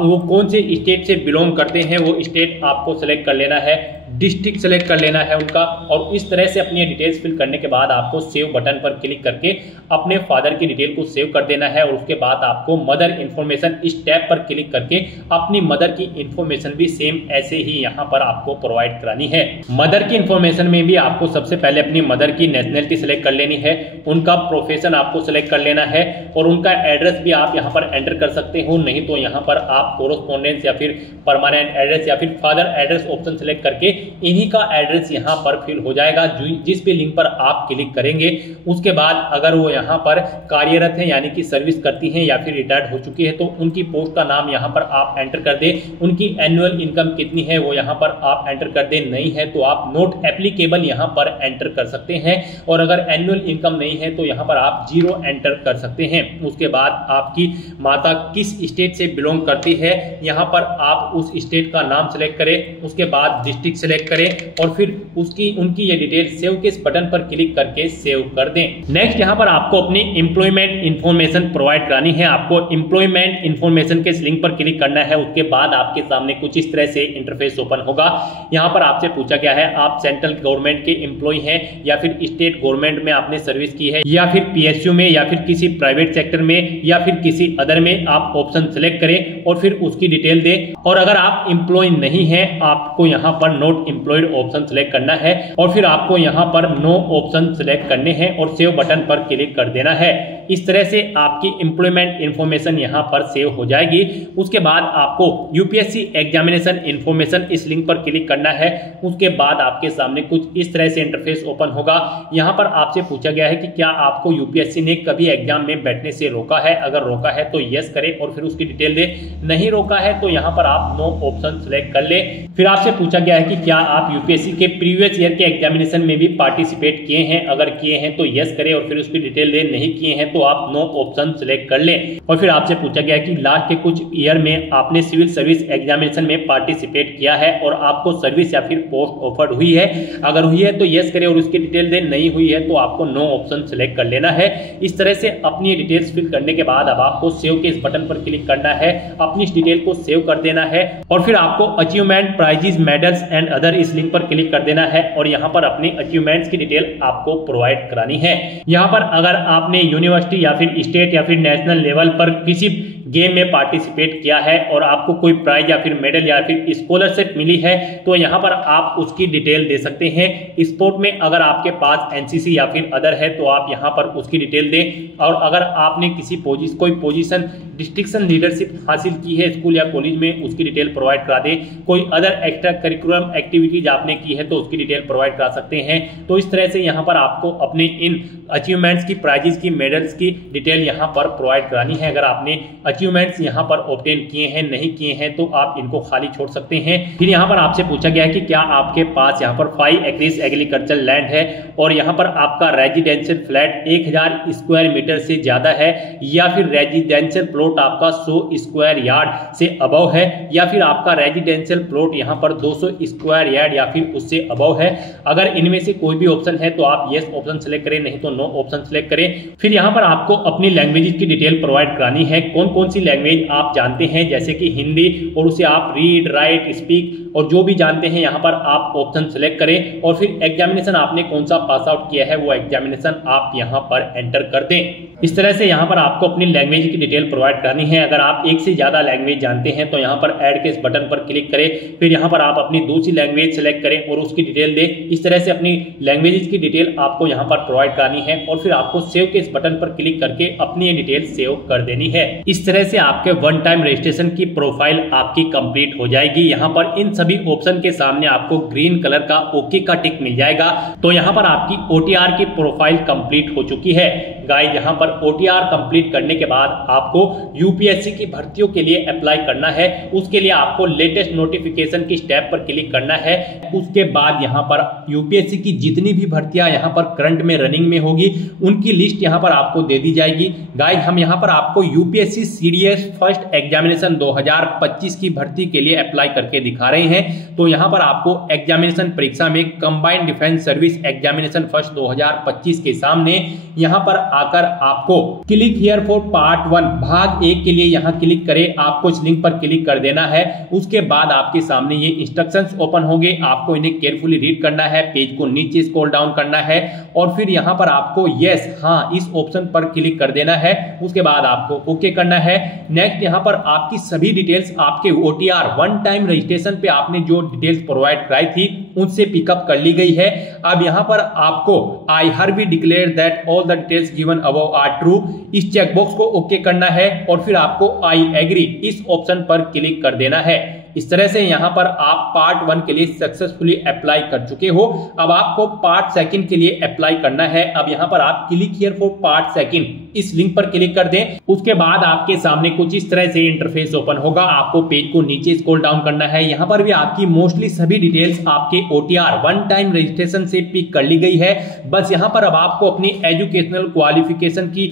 वो कौन से स्टेट से बिलोंग करते हैं वो स्टेट आपको सेलेक्ट कर लेना है, डिस्ट्रिक्ट सेलेक्ट कर लेना है उनका। और इस तरह से अपनी डिटेल्स फिल करने के बाद आपको सेव बटन पर क्लिक करके अपने फादर की डिटेल को सेव कर देना है। और उसके बाद आपको मदर इंफॉर्मेशन इस टैब पर क्लिक करके अपनी मदर की इंफॉर्मेशन भी सेम ऐसे ही यहाँ पर आपको प्रोवाइड करानी है। मदर की इंफॉर्मेशन में भी आपको सबसे पहले अपनी मदर की नेशनैलिटी सेलेक्ट कर लेनी है, उनका प्रोफेशन आपको सेलेक्ट कर लेना है और उनका एड्रेस भी आप यहाँ पर एंटर कर सकते हो। नहीं तो यहाँ पर आप कोरोस्पोंडेंस या फिर परमानेंट एड्रेस या फिर फादर एड्रेस ऑप्शन सेलेक्ट करके इन्हीं का एड्रेस यहाँ पर फिल हो जाएगा जिस भी लिंक पर आप क्लिक करेंगे। उसके बाद अगर वो यहाँ पर कार्यरत है यानी कि सर्विस करती हैं या फिर रिटायर्ड हो चुकी है तो उनकी पोस्ट का नाम यहाँ पर आप एंटर कर दें। उनकी एनुअल इनकम कितनी है वो यहाँ पर आप एंटर कर दें। नहीं है तो आप नोट एप्लीकेबल यहाँ पर एंटर कर सकते हैं और अगर एनुअल इनकम नहीं है तो यहाँ पर आप 0 एंटर कर सकते हैं। उसके बाद आपकी माता किस स्टेट से बिलोंग करती है यहाँ पर आप उस स्टेट का नाम सेलेक्ट करें। उसके बाद डिस्ट्रिक्ट सेलेक्ट करें और फिर उनकी ये डिटेल सेव के इस बटन पर क्लिक करके सेव कर दें। नेक्स्ट यहाँ पर आपको अपनी एम्प्लॉयमेंट इंफॉर्मेशन प्रोवाइड करानी है। आपको एम्प्लॉयमेंट इंफॉर्मेशन के इस लिंक पर क्लिक करना है। उसके बाद आपके सामने कुछ इस तरह से इंटरफेस ओपन होगा। यहाँ पर आपसे पूछा गया है आप सेंट्रल गवर्नमेंट के एम्प्लॉय हैं या फिर स्टेट गवर्नमेंट में आपने सर्विस की है या फिर PSU में या फिर किसी प्राइवेट सेक्टर में या फिर किसी अदर में आप ऑप्शन सेलेक्ट करें और फिर उसकी डिटेल दें। और अगर आप एम्प्लॉय नहीं है आपको यहाँ पर नॉट एम्प्लॉयड ऑप्शन सेलेक्ट करना है और फिर आपको यहाँ पर नो ऑप्शन सेलेक्ट करने हैं और सेव बटन पर क्लिक कर देना है। इस तरह से आपकी एम्प्लॉयमेंट इंफॉर्मेशन यहाँ पर सेव हो जाएगी। उसके बाद आपको UPSC एग्जामिनेशन इंफॉर्मेशन इस लिंक पर क्लिक करना है। उसके बाद आपके सामने कुछ इस तरह से इंटरफेस ओपन होगा। यहाँ पर आपसे पूछा गया है कि क्या आपको UPSC ने कभी एग्जाम में बैठने से रोका है। अगर रोका है तो यस करें और फिर उसकी डिटेल दे। नहीं रोका है तो यहाँ पर आप नो ऑप्शन सेलेक्ट कर ले। फिर आपसे पूछा गया है कि क्या आप UPSC के प्रीवियस ईयर के एग्जामिनेशन में भी पार्टिसिपेट किए हैं। अगर किए हैं तो यस करें और फिर उसकी डिटेल दे। नहीं किए हैं तो आप नो ऑप्शन सिलेक्ट कर लें। और फिर आपसे पूछा गया कि लास्ट के कुछ ईयर में आपने सिविल सर्विस एग्जामिनेशन में पार्टिसिपेट किया है और आपको सर्विस या फिर पोस्ट ऑफर्ड हुई है, अगर हुई है तो यस करें और उसकी डिटेल दें, नहीं हुई है तो आपको नो ऑप्शन सिलेक्ट कर लेना है। इस तरह से अपनी डिटेल्स फिल करने के बाद अब आपको सेव के इस बटन पर क्लिक करना है, अपनी इस डिटेल को सेव कर देना है और फिर आपको achievement, prizes, medals and other इस लिंक पर क्लिक कर देना है और यहाँ पर अपनी अचीवमेंट्स की डिटेल आपको प्रोवाइड करानी है। यहाँ पर अगर आपने यूनिवर्सिटी या फिर स्टेट या फिर नेशनल लेवल पर किसी गेम में पार्टिसिपेट किया है और आपको कोई प्राइज या फिर मेडल या फिर स्कॉलरशिप मिली है तो यहाँ पर आप उसकी डिटेल दे सकते हैं। स्पोर्ट में अगर आपके पास एनसीसी या फिर अदर है तो आप यहाँ पर उसकी डिटेल दें और अगर आपने किसी कोई पोजीशन डिस्ट्रिक्शन लीडरशिप हासिल की है स्कूल या कॉलेज में उसकी डिटेल प्रोवाइड करा दें। कोई अदर एक्स्ट्रा करिकुलम एक्टिविटीज आपने की है तो उसकी डिटेल प्रोवाइड करा सकते हैं। तो इस तरह से यहाँ पर आपको अपने इन अचीवमेंट्स की, प्राइजेस की, मेडल्स की डिटेल यहाँ पर प्रोवाइड करानी है। अगर आपने अचीवमेंट्स यहाँ पर ऑब्टेन किए हैं, नहीं किए हैं तो आप इनको खाली छोड़ सकते हैं। फिर यहाँ पर आपसे पूछा गया है कि क्या आपके पास यहाँ पर 5 एकड़ एग्रीकल्चर लैंड है और यहाँ पर आपका रेजिडेंशियल फ्लैट 1000 स्क्वायर मीटर से ज्यादा है या फिर रेजिडेंशियल प्लॉट आपका 100 स्क्वायर यार्ड से अबव है या फिर आपका रेजिडेंशियल प्लॉट यहाँ पर 200 स्क्वायर यार्ड या फिर उससे अबव है। अगर इनमें से कोई भी ऑप्शन है तो आप यस ऑप्शन सेलेक्ट करें, नहीं तो नो ऑप्शन सेलेक्ट करें। फिर यहाँ पर आपको अपनी लैंग्वेज की डिटेल प्रोवाइड करानी है। कौन कौन सी लैंग्वेज आप जानते हैं, जैसे कि हिंदी, और उसे आप रीड, राइट, स्पीक और जो भी जानते हैं यहाँ पर आप ऑप्शन सेलेक्ट करें और फिर एग्जामिनेशन आपने कौन सा पास आउट किया है वो एग्जामिनेशन आप यहाँ पर एंटर कर दें। इस तरह से यहाँ पर आपको अपनी लैंग्वेज की डिटेल प्रोवाइड करनी है। अगर आप एक से ज्यादा लैंग्वेज जानते हैं तो यहाँ पर ऐड के इस बटन पर क्लिक करें, फिर यहाँ पर आप अपनी दूसरी लैंग्वेज सेलेक्ट करें और उसकी डिटेल दें। इस तरह से अपनी लैंग्वेज की डिटेल आपको यहाँ पर प्रोवाइड करनी है और फिर आपको सेव के इस बटन पर क्लिक करके अपनी ये डिटेल सेव कर देनी है। इस तरह से आपके वन टाइम रजिस्ट्रेशन की प्रोफाइल आपकी कंप्लीट हो जाएगी। यहाँ पर इन सभी ऑप्शन के सामने आपको ग्रीन कलर का ओके का टिक मिल जाएगा। तो यहाँ पर आपकी ओटीआर की प्रोफाइल कंप्लीट हो चुकी है। गाइस, यहाँ पर ओटीआर कंप्लीट करने के बाद आपको यूपीएससी की भर्तियों के लिए अप्लाई करना है। उसके लिए आपको लेटेस्ट नोटिफिकेशन की स्टेप पर क्लिक करना है। उसके बाद यहाँ पर यूपीएससी की जितनी भी भर्तियां यहाँ पर करंट में रनिंग में होगी उनकी लिस्ट यहाँ पर आपको दे दी जाएगी। गाइस, हम यहाँ पर आपको यूपीएससी सीडीएस फर्स्ट एग्जामिनेशन 2025 की भर्ती के लिए अप्लाई करके दिखा रहे हैं। तो यहाँ पर आपको एग्जामिनेशन परीक्षा में combined defence service examination first 2025 के सामने यहाँ पर आकर आपको क्लिक हियर फॉर पार्ट 1 भाग 1 के लिए यहाँ क्लिक करें। आपको इस लिंक पर क्लिक कर देना है। उसके बाद आपके सामने ये इंस्ट्रक्शंस ओपन होंगे, आपको इन्हें केयरफुली रीड करना है, पेज को नीचे स्क्रॉल डाउन करना है और फिर यहाँ पर आपको यस हाँ इस ऑप्शन पर क्लिक कर देना है। उसके बाद आपको ओके करना है। नेक्स्ट यहाँ पर आपकी सभी डिटेल्स आपके ओटीआर वन टाइम रजिस्ट्रेशन पे आपने जो डिटेल्स प्रोवाइड कराई थी उनसे पिकअप कर ली गई है। अब यहाँ पर आपको आई hereby declare that all the details given above are true इस चेकबॉक्स को ओके करना है और फिर आपको आई एग्री इस ऑप्शन पर क्लिक कर देना है। इस तरह से यहाँ पर आप पार्ट 1 के लिए सक्सेसफुली अप्लाई कर चुके हो। अब आपको पार्ट 2 के लिए अप्लाई करना है। अब यहाँ पर आप क्लिक हियर फॉर पार्ट 2 इस लिंक पर क्लिक कर दें। उसके बाद आपके सामने कुछ इस तरह से इंटरफेस ओपन होगा। आपको पेज को नीचे स्क्रॉल डाउन करना है। यहाँ पर भी आपकी मोस्टली सभी डिटेल्स आपके ओटीआर वन टाइम रजिस्ट्रेशन से पिक कर ली गई है। बस यहाँ पर अब आपको अपनी एजुकेशनल क्वालिफिकेशन की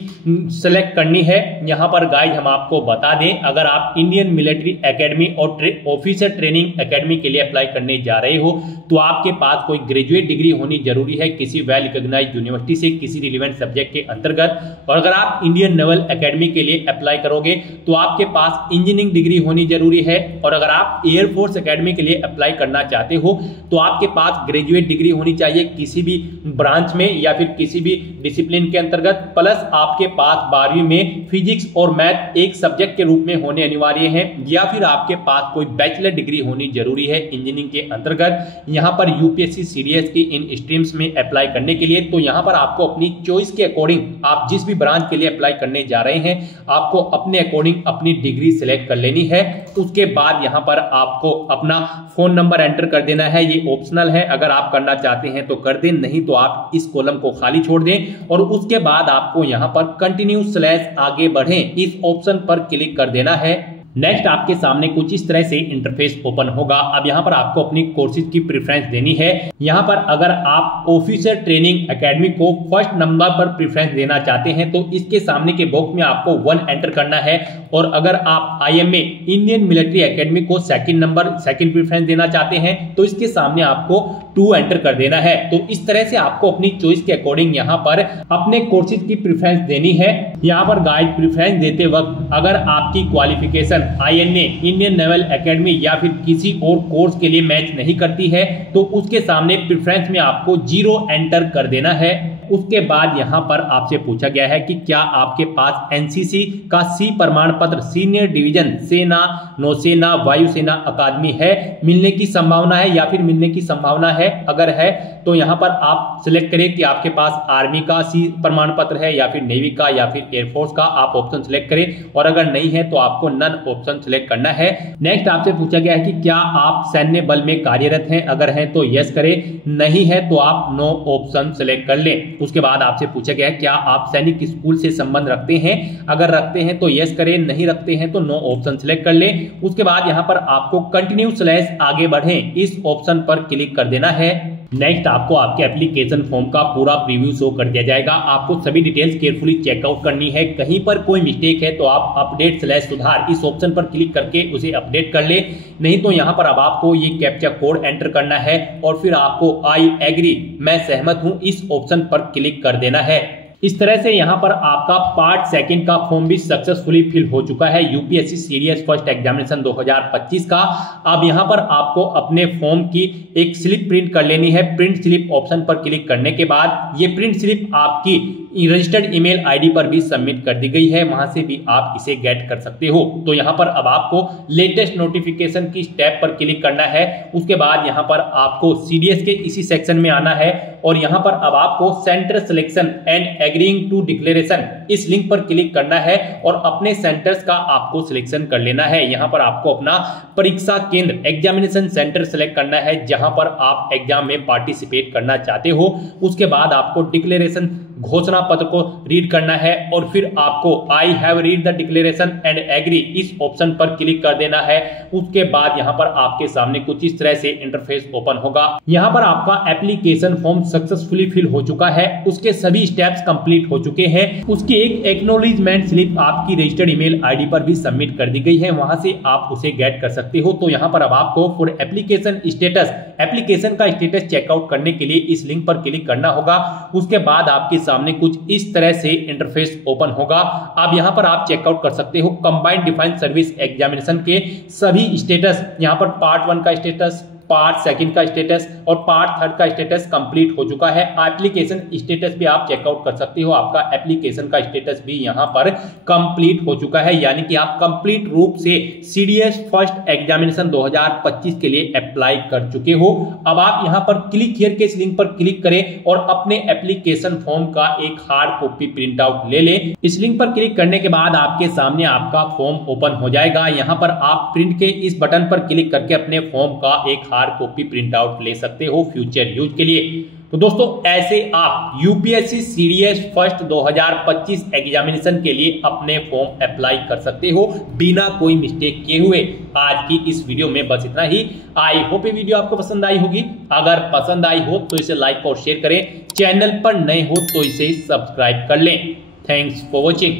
सेलेक्ट करनी है। यहाँ पर गाइड हम आपको बता दें, अगर आप इंडियन मिलिट्री एकेडमी और ऑफिसर ट्रेनिंग एकेडमी के लिए अप्लाई करने जा रहे हो तो आपके पास कोई ग्रेजुएट डिग्री होनी जरूरी है किसी वेल रिकॉग्नाइज्ड यूनिवर्सिटी से किसी रिलेवेंट सब्जेक्ट के अंतर्गत। और अगर आप इंडियन नेवल एकेडमी के लिए अप्लाई करोगे तो आपके पास इंजीनियरिंग डिग्री होनी जरूरी है। और अगर आप एयरफोर्स एकेडमी के लिए अप्लाई करना चाहते हो तो आपके पास ग्रेजुएट डिग्री होनी चाहिए किसी भी ब्रांच में या फिर किसी भी डिसिप्लिन के अंतर्गत, प्लस आपके पास 12वीं में फिजिक्स और मैथ एक सब्जेक्ट के रूप में होने अनिवार्य है या फिर आपके पास कोई बैचलर डिग्री होनी जरूरी है इंजीनियरिंग के अंतर्गत। यहाँ पर यूपीएससी सीडीएस की इन स्ट्रीम्स में अप्लाई करने के लिए तो यहाँ पर आपको अपनी चॉइस के अकॉर्डिंग आप जिस भी ब्रांच के लिए अप्लाई करने जा रहे हैं आपको अपने अकॉर्डिंग अपनी डिग्री सिलेक्ट कर लेनी है। उसके बाद यहाँ पर आपको अपना फोन नंबर एंटर कर देना है। ये ऑप्शनल है, अगर आप करना चाहते हैं तो कर दें, नहीं तो आप इस कॉलम को खाली छोड़ दें। और उसके बाद आपको यहाँ पर कंटिन्यू / आगे बढ़ें इस ऑप्शन पर क्लिक कर देना है। नेक्स्ट आपके सामने कुछ इस तरह से इंटरफेस ओपन होगा। अब यहाँ पर आपको अपनी कोर्सेज की प्रेफरेंस देनी है। यहाँ पर अगर आप ऑफिसर ट्रेनिंग एकेडमी को फर्स्ट नंबर पर प्रेफरेंस देना चाहते हैं तो इसके सामने के बॉक्स में आपको 1 एंटर करना है, और अगर आप IMA इंडियन मिलिट्री एकेडमी को सेकंड प्रेफरेंस देना चाहते हैं तो इसके सामने आपको 2 एंटर कर देना है। तो इस तरह से आपको अपनी चॉइस के अकॉर्डिंग यहाँ पर अपने कोर्सेज की प्रेफरेंस देनी है। यहाँ पर गाइड प्रेफरेंस देते वक्त अगर आपकी qualification INA Indian naval academy या फिर किसी और कोर्स के लिए मैच नहीं करती है तो उसके सामने प्रेफरेंस में आपको 0 एंटर कर देना है। उसके बाद यहाँ पर आपसे पूछा गया है कि क्या आपके पास NCC का C प्रमाण पत्र सीनियर डिवीजन सेना, नौसेना, वायुसेना अकादमी है, मिलने की संभावना है या फिर मिलने की संभावना है। अगर है तो यहाँ पर आप सिलेक्ट करें कि आपके पास आर्मी का C प्रमाण पत्र है या फिर नेवी का या फिर एयरफोर्स का, आप ऑप्शन सिलेक्ट करें, और अगर नहीं है तो आपको नन ऑप्शन सिलेक्ट करना है। नेक्स्ट आपसे पूछा गया है कि क्या आप सैन्य बल में कार्यरत हैं, अगर है तो यस करें, नहीं है तो आप नो ऑप्शन सिलेक्ट कर लें। उसके बाद आपसे पूछा गया है क्या आप सैनिक स्कूल से संबंध रखते हैं, अगर रखते हैं तो यस करें, नहीं रखते हैं तो नो ऑप्शन सिलेक्ट कर लें। उसके बाद यहाँ पर आपको कंटिन्यू / आगे बढ़ें इस ऑप्शन पर क्लिक कर देना है। नेक्स्ट आपको आपके एप्लीकेशन फॉर्म का पूरा प्रीव्यू शो कर दिया जाएगा। आपको सभी डिटेल्स केयरफुली चेकआउट करनी है। कहीं पर कोई मिस्टेक है तो आप अपडेट / सुधार इस ऑप्शन पर क्लिक करके उसे अपडेट कर ले, नहीं तो यहाँ पर अब आपको ये कैप्चा कोड एंटर करना है और फिर आपको आई एग्री, मैं सहमत हूं, इस ऑप्शन पर क्लिक कर देना है। इस तरह से यहाँ पर आपका पार्ट 2 का फॉर्म भी सक्सेसफुली फिल हो चुका है UPSC सीडीएस फर्स्ट एग्जामिनेशन 2025 का। अब यहाँ पर आपको अपने फॉर्म की एक स्लिप प्रिंट कर लेनी है। प्रिंट स्लिप ऑप्शन पर क्लिक करने के बाद ये प्रिंट स्लिप आपकी रजिस्टर्ड ईमेल आईडी पर भी सबमिट कर दी गई है, वहां से भी आप इसे गेट कर सकते हो। तो यहाँ पर अब आपको लेटेस्ट नोटिफिकेशन की टैब पर क्लिक करना है। उसके बाद यहाँ पर आपको सीडीएस के इसी सेक्शन में आना है और यहाँ पर अब आपको centre selection and agreeing to declaration इस लिंक पर क्लिक करना है और अपने सेंटर्स का आपको सिलेक्शन कर लेना है। यहाँ पर आपको अपना परीक्षा केंद्र एग्जामिनेशन सेंटर सिलेक्ट करना है जहां पर आप एग्जाम में पार्टिसिपेट करना चाहते हो। उसके बाद आपको डिक्लेरेशन घोषणा पत्र को रीड करना है और फिर आपको I have read the declaration and agree इस ऑप्शन पर क्लिक कर देना है। उसके बाद यहाँ पर आपके सामने कुछ इस तरह से इंटरफेस ओपन होगा। यहाँ पर आपका एप्लीकेशन फॉर्म सक्सेसफुली फिल हो चुका है, उसके सभी स्टेप्स कंप्लीट हो चुके हैं। उसकी एक एक्नॉलेजमेंट स्लिप आपकी रजिस्टर्ड ईमेल आईडी पर भी सबमिट कर दी गई है, वहां से आप उसे गेट कर सकते हो। तो यहाँ पर अब आपको फॉर एप्लीकेशन स्टेटस एप्लीकेशन का स्टेटस चेकआउट करने के लिए इस लिंक पर क्लिक करना होगा। उसके बाद आपके सामने कुछ इस तरह से इंटरफेस ओपन होगा। अब यहां पर आप चेकआउट कर सकते हो कंबाइंड डिफाइंड सर्विस एग्जामिनेशन के सभी स्टेटस। यहां पर पार्ट 1 का स्टेटस, पार्ट 2 का स्टेटस और पार्ट 3 का स्टेटस कंप्लीट हो चुका है। एप्लीकेशन स्टेटस भी आप चेकआउट कर सकते हो, आपका एप्लीकेशन का स्टेटस भी यहां पर कंप्लीट हो चुका है, यानी कि आप कंप्लीट रूप से सीडीएस फर्स्ट एग्जामिनेशन 2025 के लिए अप्लाई कर चुके हो। अब आप यहां पर क्लिक हियर के इस लिंक पर क्लिक करें और अपने एप्लीकेशन फॉर्म का एक हार्ड कॉपी प्रिंट आउट ले लें। इस लिंक पर क्लिक करने के बाद आपके सामने आपका फॉर्म ओपन हो जाएगा। यहां पर आप प्रिंट के इस बटन पर क्लिक करके अपने फॉर्म का एक हार्ड कॉपी प्रिंट आउट ले सकते हो फ्यूचर यूज के लिए। तो दोस्तों ऐसे आप यूपीएससी सीडीएस फर्स्ट 2025 एग्जामिनेशन के लिए अपने फॉर्म अप्लाई कर सकते हो बिना कोई मिस्टेक किए हुए। आज की इस वीडियो में बस इतना ही। आई होप ये वीडियो आपको पसंद आई होगी। अगर पसंद आई हो तो इसे लाइक और शेयर करें, चैनल पर नए हो तो इसे सब्सक्राइब कर लें। Thanks for watching.